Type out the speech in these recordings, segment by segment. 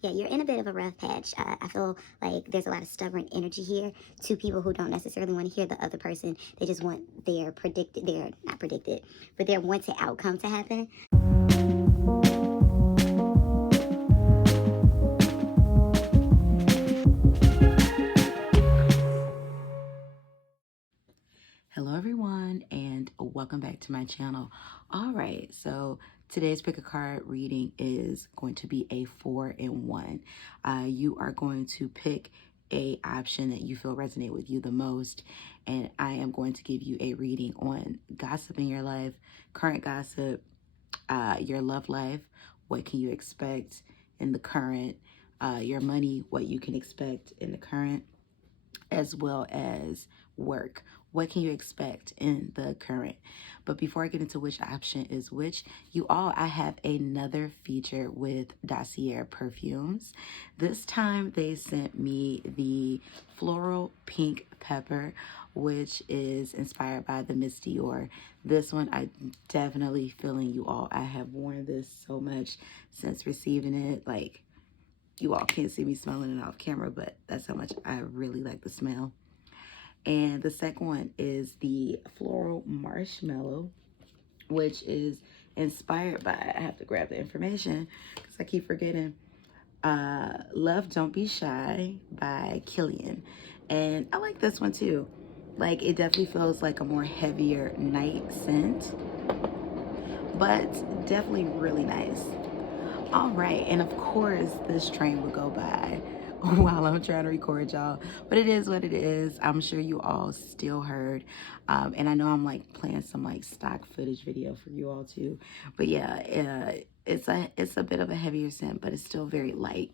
yeah, you're in a bit of a rough patch. I feel like there's a lot of stubborn energy here. Two people who don't necessarily want to hear the other person. They just want their not predicted, but their wanted outcome to happen. Hello everyone and welcome back to my channel. All right, so today's pick a card reading is going to be a 4-in-1. You are going to pick a option that you feel resonate with you the most, and I am going to give you a reading on gossip in your life, current gossip, your love life, what can you expect in the current, your money, what you can expect in the current, as well as work. What can you expect in the current? But before I get into which option is which, I have another feature with Dossier Perfumes. This time they sent me the Floral Pink Pepper, which is inspired by the Miss Dior. This one, I definitely feeling you all. I have worn this so much since receiving it. Like, you all can't see me smelling it off camera, but that's how much I really like the smell. And the second one is the Floral Marshmallow, which is inspired by, I have to grab the information because I keep forgetting, Love Don't Be Shy by Killian. And I like this one too. Like, it definitely feels like a more heavier night scent, but definitely really nice. All right, and of course this train will go by while I'm trying to record, y'all, but it is what it is. I'm sure you all still heard, and I know I'm like playing some like stock footage video for you all too, but yeah, it's a bit of a heavier scent, but it's still very light.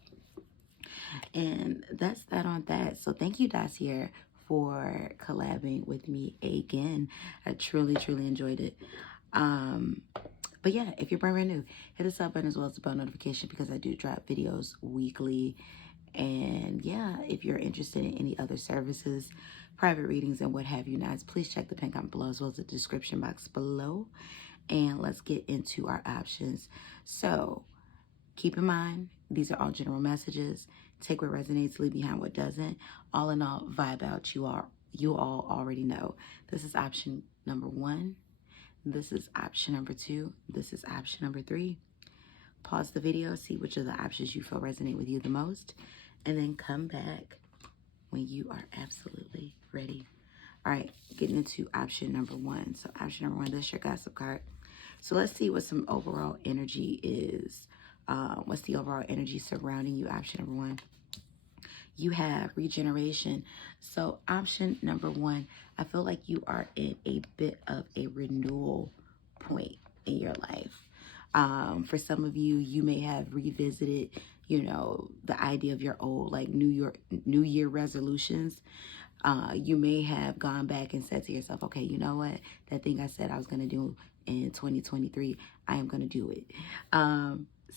And that's that on that. So thank you, Dossier, for collabing with me again. I truly enjoyed it. But yeah, if you're brand new, hit the sub button as well as the bell notification because I do drop videos weekly. And yeah, if you're interested in any other services, private readings and what have you not, please check the pin comment below as well as the description box below. And let's get into our options. So keep in mind, these are all general messages. Take what resonates, leave behind what doesn't. All in all, vibe out. You all already know. This is option number 1. This is option number 2. This is option number 3. Pause the video, see which of the options you feel resonate with you the most, and then come back when you are absolutely ready. All right, getting into option number 1. So option number 1, this is your gossip card. So let's see what some overall energy is. What's the overall energy surrounding you? Option number 1. You have regeneration. So option number 1, I feel like you are in a bit of a renewal point in your life. For some of you, you may have revisited, the idea of your old like New Year resolutions. You may have gone back and said to yourself, okay, you know what? That thing I said I was going to do in 2023, I am going to do it.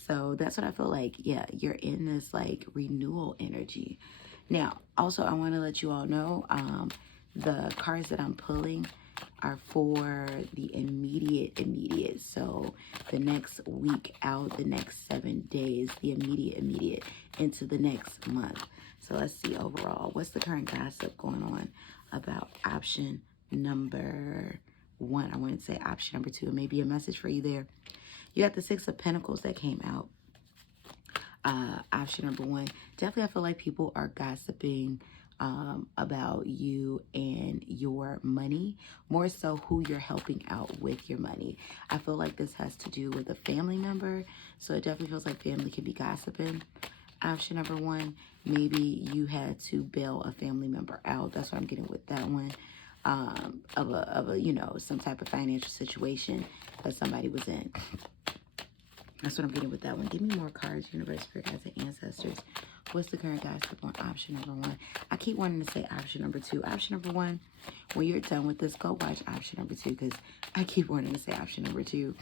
So that's what I feel like. Yeah, you're in this like renewal energy. Now, also, I want to let you all know, the cards that I'm pulling are for the immediate. So the next week out, the next 7 days, the immediate into the next month. So let's see overall, what's the current gossip going on about option number 1? I wouldn't say option number 2. It may be a message for you there. You got the 6 of Pentacles that came out. Option number 1, definitely I feel like people are gossiping about you and your money, more so who you're helping out with your money. I feel like this has to do with a family member, so it definitely feels like family can be gossiping. Option number 1, maybe you had to bail a family member out. That's what I'm getting with that one. Of a some type of financial situation that somebody was in. That's what I'm getting with that one. Give me more cards, universe, spirit guides, and ancestors. What's the current gossip on option number 1? I keep wanting to say option number 2. Option number 1, when you're done with this, go watch option number 2 because I keep wanting to say option number 2.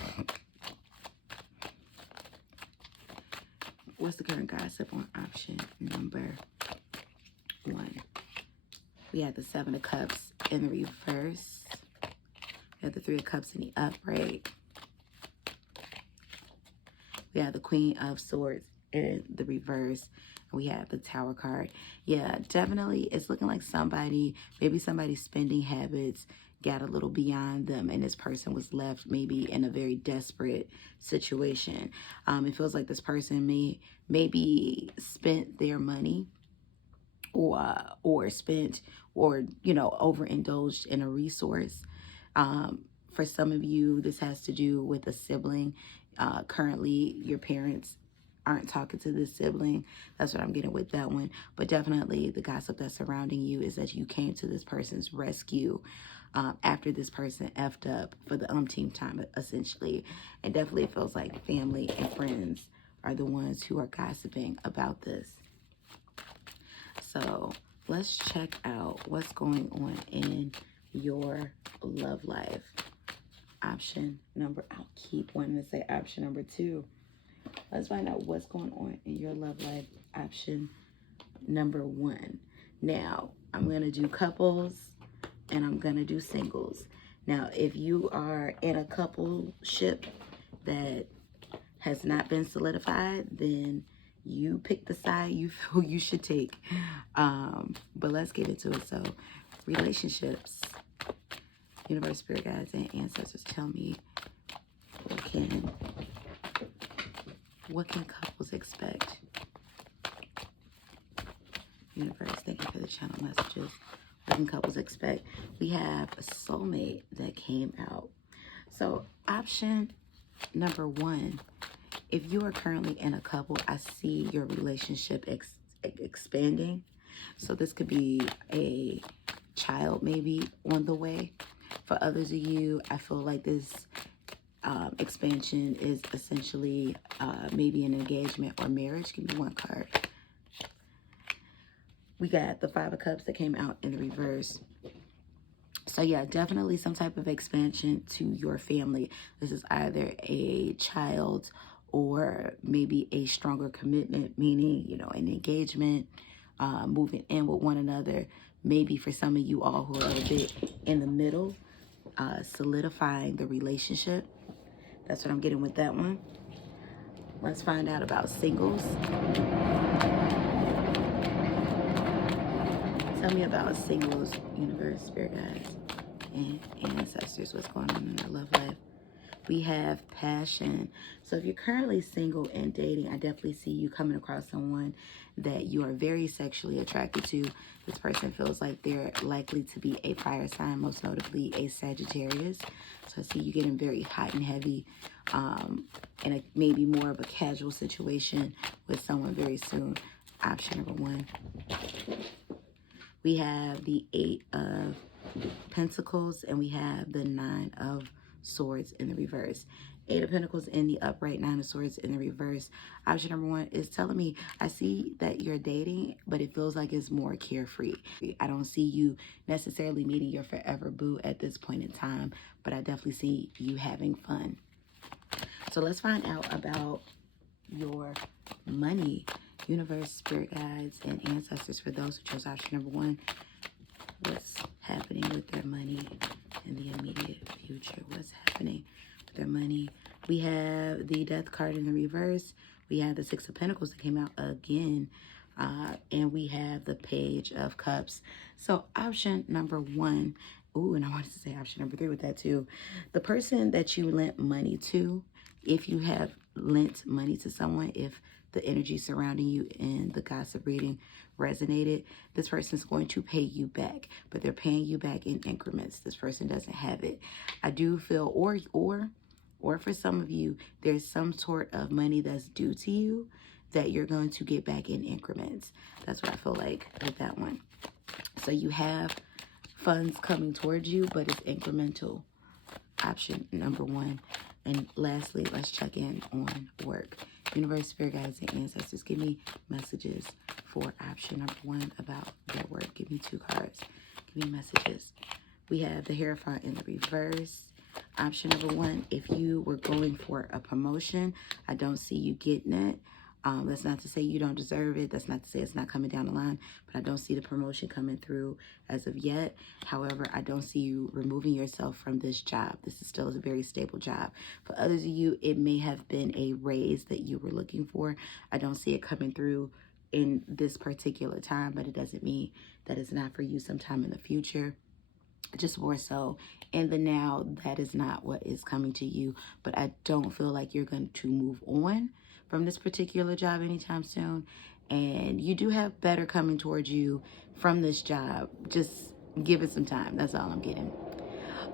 What's the current gossip on option number 1? We have the 7 of Cups in the reverse. We have the 3 of Cups in the upright. We have the Queen of Swords in the reverse. We have the Tower card. Yeah, definitely it's looking like maybe somebody's spending habits got a little beyond them, and this person was left maybe in a very desperate situation. It feels like this person maybe spent their money, or spent, or overindulged in a resource. For some of you, this has to do with a sibling. Currently, your parents aren't talking to this sibling. That's what I'm getting with that one. But definitely the gossip that's surrounding you is that you came to this person's rescue after this person effed up for the umpteenth time, essentially. And definitely it feels like family and friends are the ones who are gossiping about this. So let's check out what's going on in your love life. Option number, I'll keep wanting to say option number 2. Let's find out what's going on in your love life. Option number 1. Now, I'm going to do couples and I'm going to do singles. Now, if you are in a coupleship that has not been solidified, then you pick the side you feel you should take. But let's get into it. So, relationships. Universe, spirit guides, and ancestors, tell me what can couples expect? Universe, thank you for the channel messages. What can couples expect? We have a soulmate that came out. So option number 1, if you are currently in a couple, I see your relationship expanding. So this could be a child maybe on the way. For others of you, I feel like this expansion is essentially maybe an engagement or marriage. Give me one card. We got the 5 of Cups that came out in the reverse. So yeah, definitely some type of expansion to your family. This is either a child or maybe a stronger commitment, meaning, an engagement, moving in with one another. Maybe for some of you all who are a bit in the middle, solidifying the relationship. That's what I'm getting with that one. Let's find out about singles. Tell me about singles, universe, spirit guides, and ancestors. What's going on in their love life? We have passion. So if you're currently single and dating, I definitely see you coming across someone that you are very sexually attracted to. This person feels like they're likely to be a fire sign, most notably a Sagittarius. So I see you getting very hot and heavy in maybe more of a casual situation with someone very soon. Option number 1. We have the 8 of Pentacles and we have the 9 of Swords in the reverse. 8 of Pentacles in the upright, 9 of Swords in the reverse. Option number 1 is telling me, I see that you're dating, but it feels like it's more carefree. I don't see you necessarily meeting your forever boo at this point in time, but I definitely see you having fun. So let's find out about your money. Universe, spirit guides, and ancestors, for those who chose option number 1, what's happening with their money in the immediate future? What's happening with their money? We have the Death card in the reverse. We have the 6 of Pentacles that came out again. And we have the Page of Cups. So option number 1. Ooh, and I wanted to say option number 3 with that too. The person that you lent money to, if you have lent money to someone, if the energy surrounding you in the gossip reading resonated, this person's going to pay you back, but they're paying you back in increments. This person doesn't have it. I do feel, or for some of you, there's some sort of money that's due to you that you're going to get back in increments. That's what I feel like with that one. So you have funds coming towards you, but it's incremental. Option number 1. And lastly, let's check in on work. Universe, spirit guides, and ancestors, give me messages for option number 1 about their work. Give me 2 cards. Give me messages. We have the Hierophant in the reverse. Option number 1, if you were going for a promotion, I don't see you getting it. That's not to say you don't deserve it. That's not to say it's not coming down the line, but I don't see the promotion coming through as of yet. However, I don't see you removing yourself from this job. This is still a very stable job. For others of you, it may have been a raise that you were looking for. I don't see it coming through in this particular time, but it doesn't mean that it's not for you sometime in the future. Just more so in the now, that is not what is coming to you. But I don't feel like you're going to move on from this particular job anytime soon. And you do have better coming towards you from this job. Just give it some time. That's all I'm getting.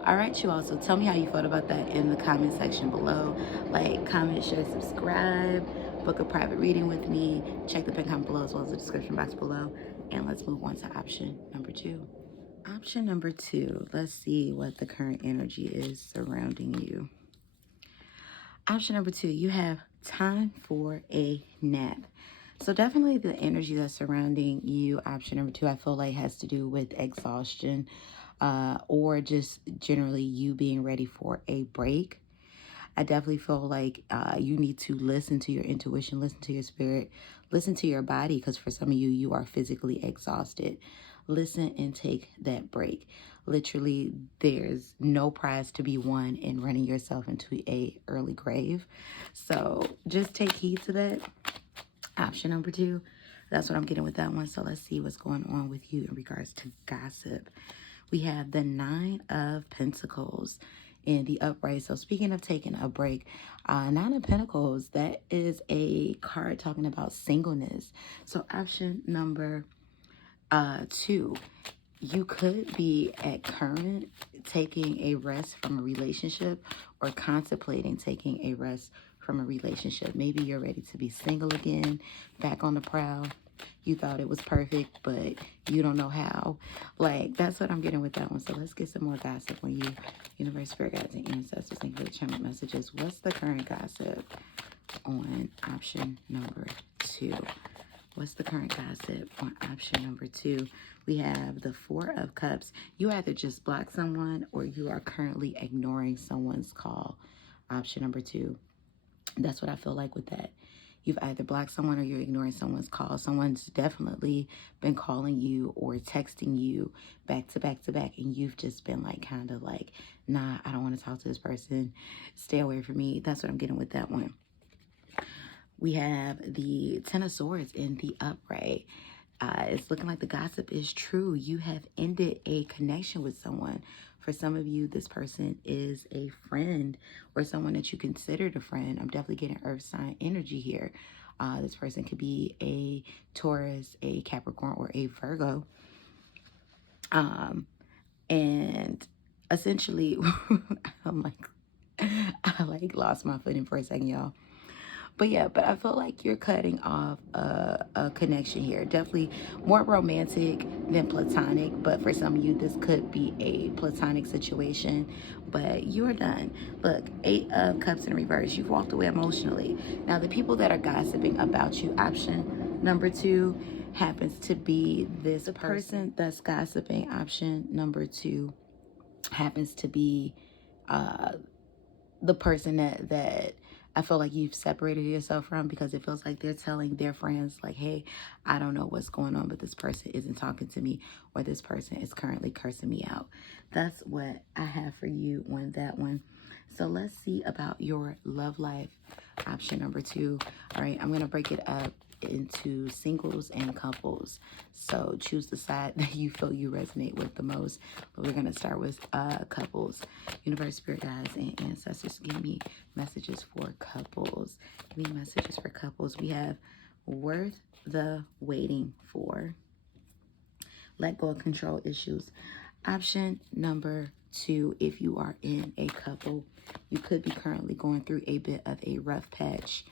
All right, you all. So tell me how you felt about that in the comment section below. Like, comment, share, subscribe, book a private reading with me. Check the pinned comment below as well as the description box below. And let's move on to option number 2. Option number 2, let's see what the current energy is surrounding you. Option number 2, you have time for a nap. So definitely the energy that's surrounding you, option number 2, I feel like has to do with exhaustion or just generally you being ready for a break. I definitely feel like you need to listen to your intuition, listen to your spirit, listen to your body, because for some of you, you are physically exhausted. Listen and take that break. Literally, there's no prize to be won in running yourself into a early grave. So just take heed to that. Option number 2, that's what I'm getting with that one. So let's see what's going on with you in regards to gossip. We have the 9 of Pentacles in the upright. So speaking of taking a break, 9 of Pentacles, that is a card talking about singleness. So option number 2, you could be at current taking a rest from a relationship or contemplating taking a rest from a relationship. Maybe you're ready to be single again, back on the prowl. You thought it was perfect, but you don't know how. Like, that's what I'm getting with that one. So let's get some more gossip on you. Universe, spirit guides, and ancestors. Thank you for the channel messages. What's the current gossip on option number 2? What's the current gossip on option number 2? We have the 4 of Cups. You either just block someone or you are currently ignoring someone's call. Option number 2. That's what I feel like with that. You've either blocked someone or you're ignoring someone's call. Someone's definitely been calling you or texting you back to back to back, and you've just been like, kind of like, nah, I don't want to talk to this person. Stay away from me. That's what I'm getting with that one. We have the 10 of Swords in the upright. It's looking like the gossip is true. You have ended a connection with someone. For some of you, this person is a friend or someone that you considered a friend. I'm definitely getting earth sign energy here. This person could be a Taurus, a Capricorn, or a Virgo. And essentially, I lost my footing for a second, y'all. But yeah, but I feel like you're cutting off a connection here. Definitely more romantic than platonic. But for some of you, this could be a platonic situation. But you're done. Look, 8 of Cups in reverse. You've walked away emotionally. Now, the people that are gossiping about you, option number 2, happens to be this person that's gossiping. Option number 2 happens to be the person that I feel like you've separated yourself from, because it feels like they're telling their friends like, hey, I don't know what's going on, but this person isn't talking to me, or this person is currently cursing me out. That's what I have for you on that one. So let's see about your love life, option number 2. All right, I'm going to break it up into singles and couples. So choose the side that you feel you resonate with the most. But we're going to start with couples. Universe, spirit guides, and ancestors, give me messages for couples. Give me messages for couples. We have worth the waiting for. Let go of control issues. Option number 2, if you are in a couple, you could be currently going through a bit of a rough patch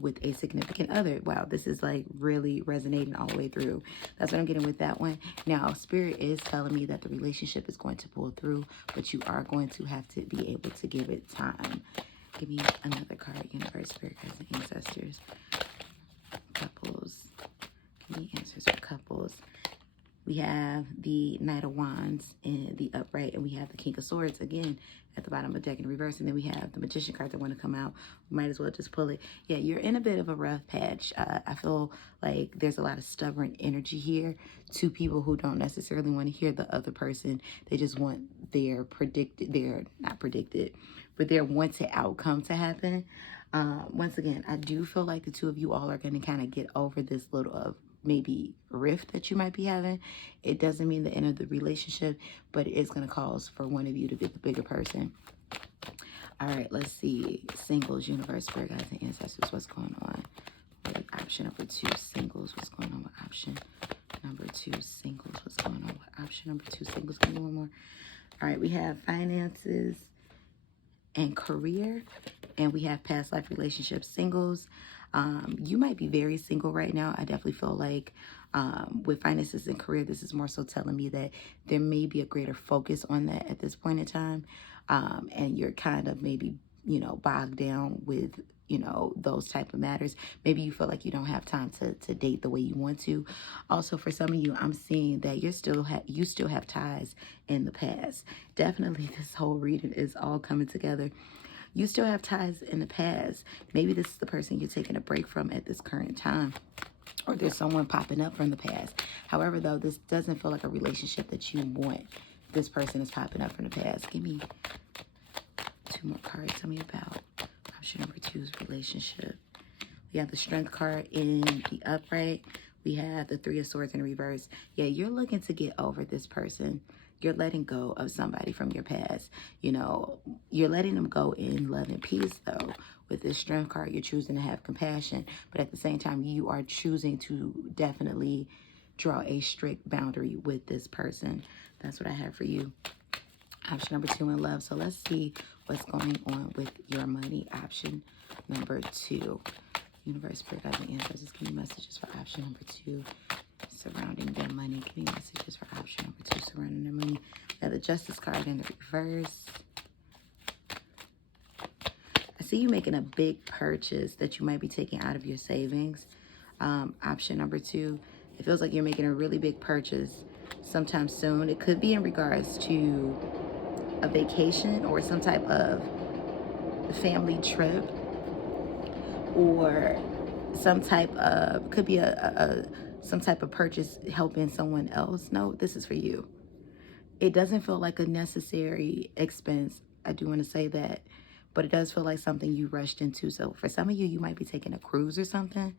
with a significant other. Wow, this is like really resonating all the way through. That's what I'm getting with that one. Now, spirit is telling me that the relationship is going to pull through, but you are going to have to be able to give it time. Give me another card. Universe, spirit guides, and ancestors. Couples. Give me answers for couples. We we have the Knight of Wands in the upright, and we have the King of Swords again at the bottom of the deck in reverse, and then we have the Magician card that want to come out. We might as well just pull it. Yeah, you're in a bit of a rough patch. I feel like there's a lot of stubborn energy here. Two people who don't necessarily want to hear the other person. They just want their not predicted, but their wanted outcome to happen. Once again, I do feel like the two of you all are going to kind of get over this little maybe rift that you might be having. It doesn't mean the end of the relationship, but it is going to cause for one of you to be the bigger person. All right, let's see. Singles, universe, spirit guides, and ancestors. What's going on with option number 2? Singles. What's going on with option number 2? Singles. What's going on with option number 2? Singles. Give me one more. All right, we have finances and career, and we have past life relationships. Singles, you might be very single right now. I definitely feel like with finances and career, this is more so telling me that there may be a greater focus on that at this point in time, and you're kind of maybe, you know, bogged down with, you know, those type of matters. Maybe you feel like you don't have time to date the way you want to. Also, for some of you, I'm seeing that you still have ties in the past. Definitely, this whole reading is all coming together. You still have ties in the past. Maybe this is the person you're taking a break from at this current time, or there's someone popping up from the past. However, though, this doesn't feel like a relationship that you want. This person is popping up from the past. Give me 2 more cards. Tell me about option number 2's relationship. We have the Strength card in the upright. We have the 3 of Swords in reverse. Yeah, you're looking to get over this person. You're letting go of somebody from your past. You know, you're letting them go in love and peace, though. With this Strength card, you're choosing to have compassion. But at the same time, you are choosing to definitely draw a strict boundary with this person. That's what I have for you. Option number 2 in love. So let's see what's going on with your money. Option number 2. Universe, spirit guides, and ancestors, give me messages for option number 2 surrounding their money. Give me messages for option number 2 surrounding their money. We have the Justice card in the reverse. I see you making a big purchase that you might be taking out of your savings. Option number 2, it feels like you're making a really big purchase sometime soon. It could be in regards to a vacation or some type of family trip, or some type of, could be some type of purchase helping someone else. No, this is for you. It doesn't feel like a necessary expense. I do want to say that, but it does feel like something you rushed into. So for some of you, you might be taking a cruise or something,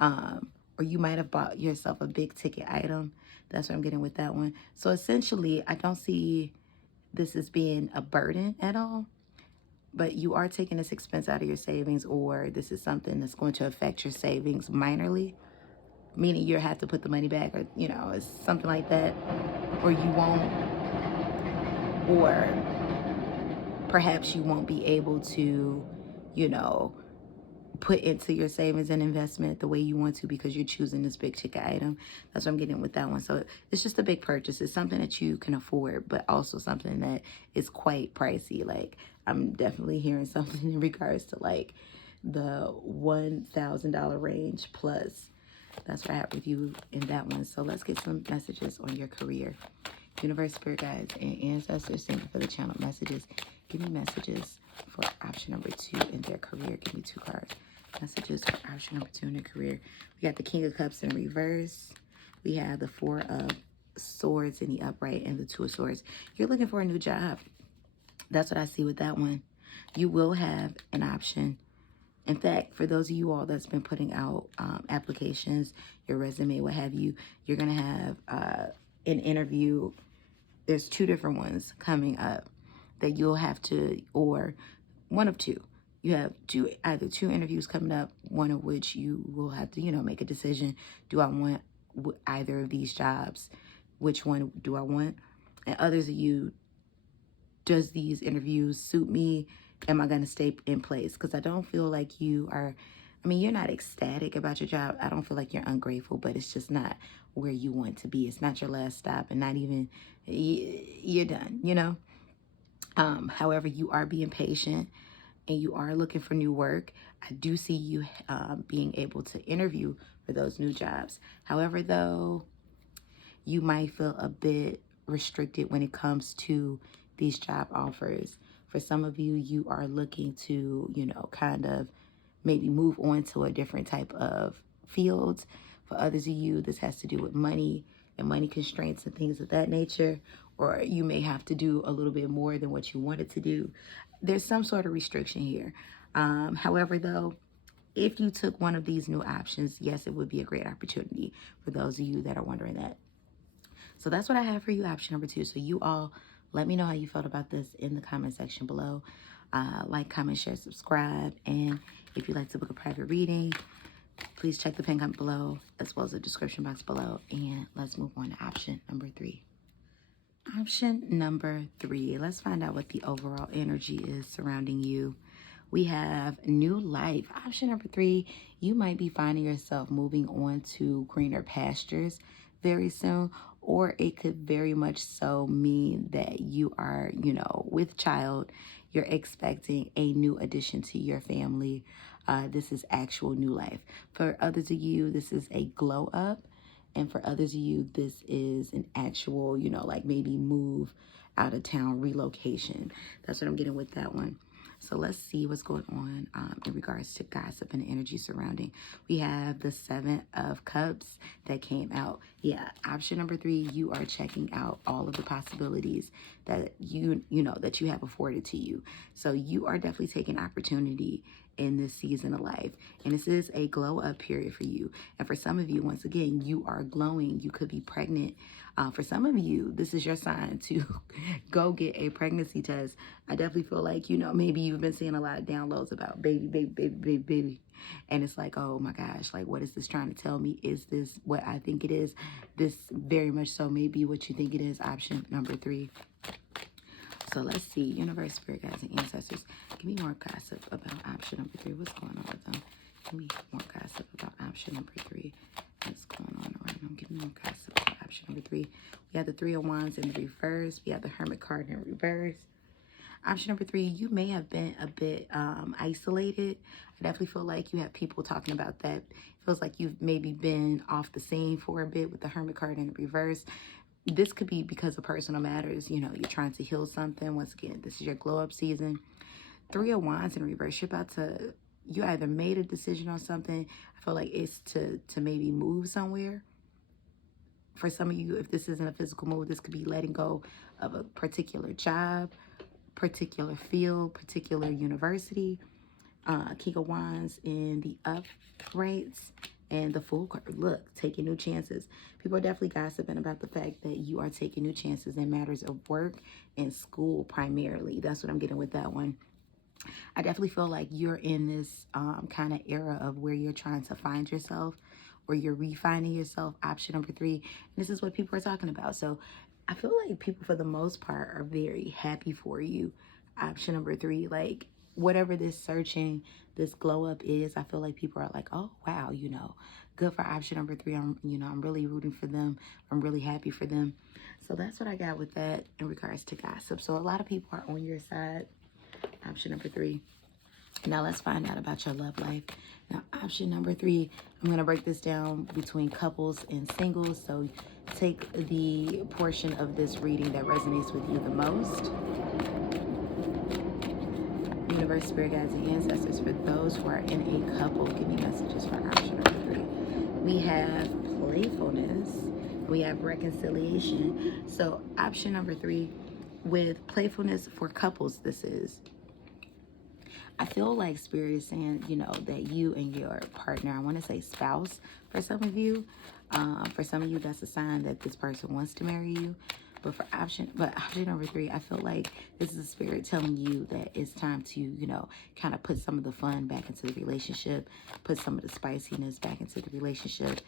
or you might have bought yourself a big ticket item. That's what I'm getting with that one. So essentially, I don't see this as being a burden at all, but you are taking this expense out of your savings, or this is something that's going to affect your savings minorly, meaning you have to put the money back, or, you know, it's something like that, or you won't, or perhaps you won't be able to, you know, put into your savings and investment the way you want to because you're choosing this big ticket item. That's what I'm getting with that one. So it's just a big purchase. It's something that you can afford, but also something that is quite pricey. Like, I'm definitely hearing something in regards to like the $1,000 range plus. That's what I have with you in that one. So let's get some messages on your career. Universe, spirit guides, and ancestors, thank you for the channel messages. Give me messages for option number 2 in their career. Give me 2 cards. Messages for option number 2 in their career. We got the King of Cups in reverse. We have the 4 of Swords in the upright and the 2 of Swords. You're looking for a new job. That's what I see with that one. You will have an option. In fact, for those of you all that's been putting out applications, your resume, what have you, you're going to have an interview. There's 2 different ones coming up that you'll have to, or one of 2. You have either 2 interviews coming up, one of which you will have to, you know, make a decision. Do I want either of these jobs? Which one do I want? And others of you, does these interviews suit me? Am I going to stay in place? Because I don't feel like you are, I mean, you're not ecstatic about your job. I don't feel like you're ungrateful, but it's just not where you want to be. It's not your last stop, and not even, you're done, you know? However, you are being patient and you are looking for new work. I do see you being able to interview for those new jobs. However, though, you might feel a bit restricted when it comes to these job offers. For some of you, you are looking to, kind of maybe move on to a different type of fields. For others of you, this has to do with money and money constraints and things of that nature. Or you may have to do a little bit more than what you wanted to do. There's some sort of restriction here. However, though, if you took one of these new options, yes, it would be a great opportunity for those of you that are wondering that. So that's what I have for you, option number 2. So you all let me know how you felt about this in the comment section below. Like, comment, share, subscribe. And if you'd like to book a private reading, please check the pin comment below as well as the description box below. And let's move on to option number 3. Option number 3. Let's find out what the overall energy is surrounding you. We have new life. Option number 3, you might be finding yourself moving on to greener pastures very soon, or it could very much so mean that you are, with child, you're expecting a new addition to your family. This is actual new life. For others of you, this is a glow up. And for others of you, this is an actual, like maybe move out of town relocation. That's what I'm getting with that one. So let's see what's going on in regards to gossip and energy surrounding. We have the 7 of Cups that came out. Yeah, option number 3, you are checking out all of the possibilities that that you have afforded to you. So you are definitely taking opportunity in this season of life. And this is a glow up period for you. And for some of you, once again, you are glowing. You could be pregnant. For some of you, this is your sign to go get a pregnancy test. I definitely feel like, maybe you've been seeing a lot of downloads about baby, baby, baby, baby, baby. And it's like, oh my gosh, like, what is this trying to tell me? Is this what I think it is? This very much so may be what you think it is. Option number 3. So let's see, universe, spirit guides, and ancestors. Give me more gossip about option number 3. What's going on with them? Give me more gossip about option number 3. What's going on right now? Give me more gossip about option number 3. We have the 3 of Wands in the reverse. We have the Hermit card in reverse. Option number 3, you may have been a bit isolated. I definitely feel like you have people talking about that. It feels like you've maybe been off the scene for a bit with the Hermit card in the reverse. This could be because of personal matters. You're trying to heal something. Once again, this is your glow up season. 3 of Wands in reverse. You either made a decision on something. I feel like it's to maybe move somewhere. For some of you, if this isn't a physical move, this could be letting go of a particular job, particular field, particular university. King of Wands in the uprights. And the Fool card, look, taking new chances. People are definitely gossiping about the fact that you are taking new chances in matters of work and school primarily. That's what I'm getting with that one. I definitely feel like you're in this kind of era of where you're trying to find yourself, or you're refining yourself. Option number 3. And this is what people are talking about. So I feel like people, for the most part, are very happy for you. Option number 3, like, whatever this searching, this glow up is, I feel like people are like, oh wow, good for option number 3. I'm really rooting for them. I'm really happy for them. So that's what I got with that in regards to gossip. So a lot of people are on your side. Option number 3. Now let's find out about your love life. Now, option number 3, I'm going to break this down between couples and singles. So take the portion of this reading that resonates with you the most. Universe, spirit guides, and ancestors. For those who are in a couple, give me messages for option number 3. We have playfulness. We have reconciliation. So option number 3, with playfulness for couples, this is, I feel like spirit is saying, that you and your partner, I want to say spouse, for some of you, that's a sign that this person wants to marry you. But option number 3, I feel like this is a spirit telling you that it's time to, kind of put some of the fun back into the relationship, put some of the spiciness back into the relationship,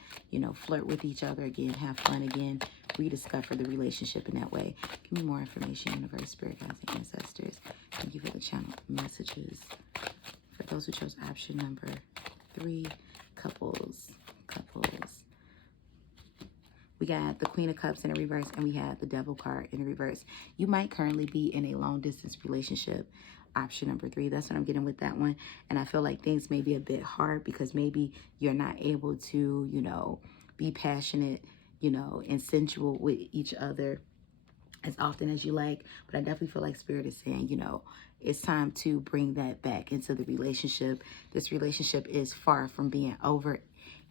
flirt with each other again, have fun again, rediscover the relationship in that way. Give me more information, universe, spirit guides, and ancestors. Thank you for the channel messages. For those who chose option number 3, couples. We got the Queen of Cups in the reverse, and we have the Devil card in the reverse. You might currently be in a long distance relationship. Option number 3, that's what I'm getting with that one. And I feel like things may be a bit hard because maybe you're not able to, be passionate, you know, and sensual with each other as often as you like. But I definitely feel like Spirit is saying, you know, it's time to bring that back into the relationship. This relationship is far from being over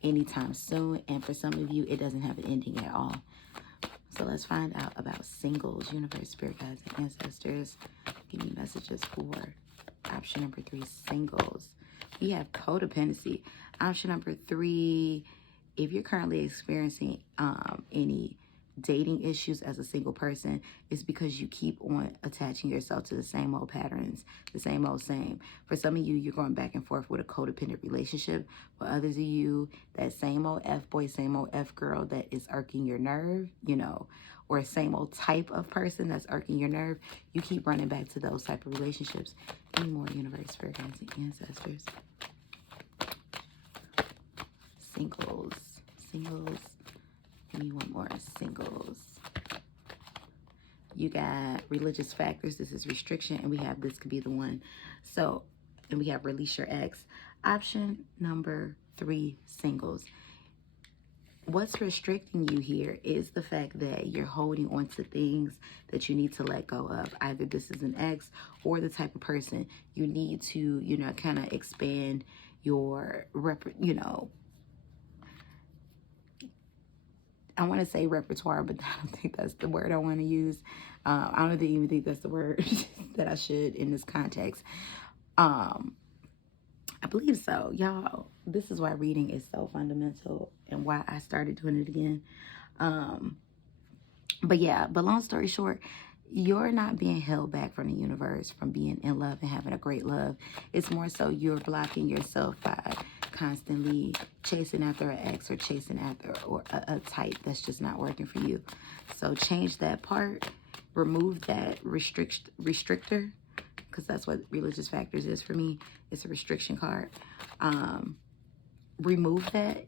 anytime soon. And for some of you, it doesn't have an ending at all. So let's find out about singles. Universe, Spirit guides, and ancestors, give me messages for option number 3, singles. We have codependency. Option number 3, if you're currently experiencing any dating issues as a single person, it's because you keep on attaching yourself to the same old patterns, the same old same. For some of you, you're going back and forth with a codependent relationship. For others of you, that same old F-boy, same old F-girl that is irking your nerve, you know, or same old type of person that's irking your nerve, you keep running back to those type of relationships. Any more universe, spirit guides, and ancestors? Singles. Give me one more. Singles. You got religious factors. This is restriction. And we have this could be the one. So, and we have release your ex. Option number 3, singles. What's restricting you here is the fact that you're holding on to things that you need to let go of. Either this is an ex or the type of person you need to, you know, kind of expand your, you know, I want to say repertoire, but I don't think that's the word I want to use. I don't even think that's the word that I should in this context. I believe so. Y'all, this is why reading is so fundamental and why I started doing it again. But yeah, but long story short, you're not being held back from the universe from being in love and having a great love. It's more so you're blocking yourself by constantly chasing after an ex or chasing after or a type that's just not working for you. So change that part, remove that restrictor, because that's what religious factors is for me. It's a restriction card. Remove that,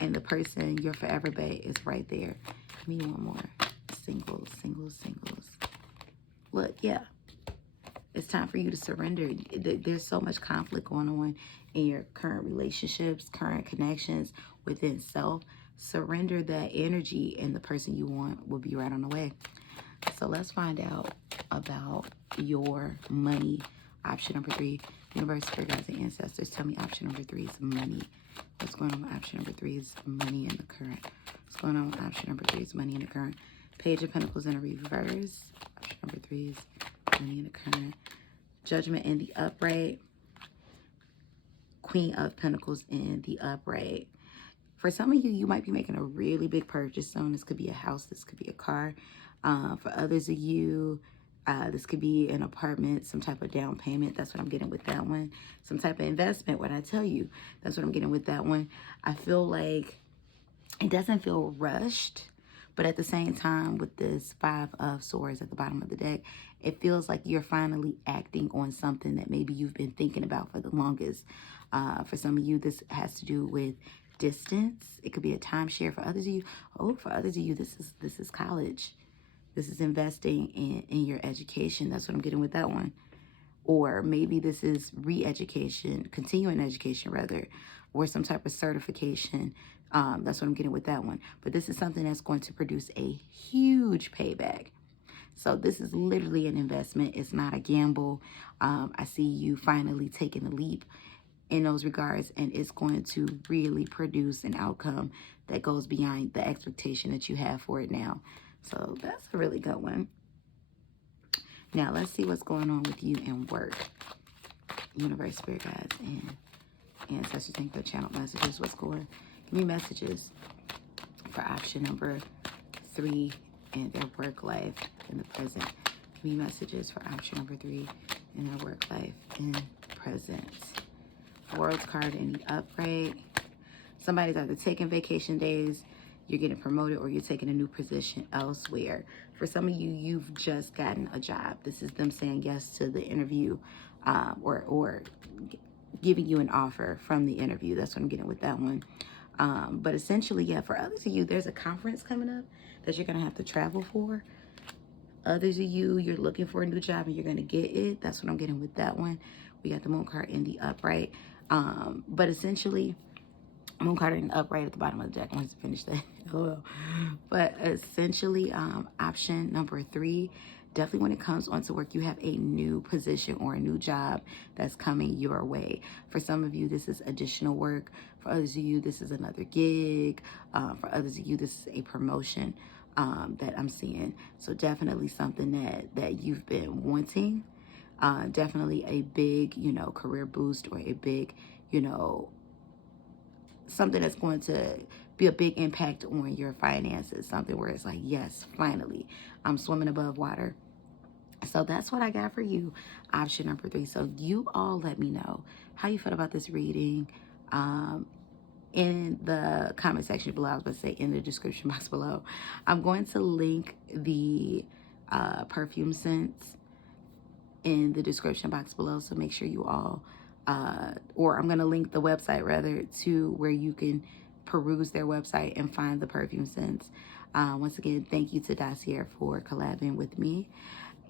and the person, your forever bae, is right there. Give me one more. Singles. Look, yeah. It's time for you to surrender. There's so much conflict going on in your current relationships, current connections within self. Surrender that energy, and the person you want will be right on the way. So let's find out about your money. Option number 3, universe, spirit guides, and ancestors. Tell me option number 3 is money. What's going on with option number 3 is money in the current. What's going on with option number 3 is money in the current. Page of Pentacles in a reverse. Option number 3 is money in the current. Judgment in the upright. Queen of Pentacles in the upright. For some of you, you might be making a really big purchase soon. This could be a house. This could be a car. For others of you, this could be an apartment, some type of down payment. That's what I'm getting with that one. Some type of investment, what I tell you. That's what I'm getting with that one. I feel like it doesn't feel rushed. But at the same time, with this 5 of Swords at the bottom of the deck, it feels like you're finally acting on something that maybe you've been thinking about for the longest. For some of you, this has to do with distance. It could be a timeshare. For others of you, this is college. This is investing in your education. That's what I'm getting with that one. Or maybe this is re-education, continuing education rather, or some type of certification. That's what I'm getting with that one. But this is something that's going to produce a huge payback. So this is literally an investment. It's not a gamble. I see you finally taking the leap in those regards, and it's going to really produce an outcome that goes beyond the expectation that you have for it now. So that's a really good one. Now let's see what's going on with you in work. Universe, spirit guides, and ancestors, think the channel messages. What's going? Give me messages for option number 3 in their work life in the present. Give me messages for option number 3 in their work life in present. World's card in the upright. Somebody's either taking vacation days, you're getting promoted, or you're taking a new position elsewhere. For some of you, you've just gotten a job. This is them saying yes to the interview, or giving you an offer from the interview. That's what I'm getting with that one. But essentially, yeah, for others of you, there's a conference coming up that you're going to have to travel for. Others of you, you're looking for a new job and you're going to get it. That's what I'm getting with that one. We got the Moon card in the upright. But essentially, moon card up right at the bottom of the deck. Once I finish that. LOL. But essentially, option number 3, definitely when it comes onto work, you have a new position or a new job that's coming your way. For some of you, this is additional work. For others of you, this is another gig. For others of you, this is a promotion that I'm seeing. So definitely something that you've been wanting. Definitely a big, career boost, or a big, something that's going to be a big impact on your finances. Something where it's like, yes, finally, I'm swimming above water. So that's what I got for you, option number 3. So you all let me know how you felt about this reading. In the comment section below. I was about to say in the description box below. I'm going to link the perfume scents in the description box below, so make sure you all or I'm going to link the website rather to where you can peruse their website and find the perfume scents. Once again, thank you to Dacier for collabing with me.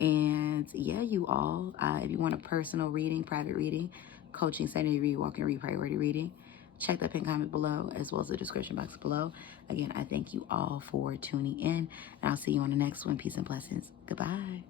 And yeah, you all, if you want a personal reading, private reading, coaching, sanity read, walking read, priority reading, check that pin comment below as well as the description box below. Again, I thank you all for tuning in, and I'll see you on the next one. Peace and blessings. Goodbye.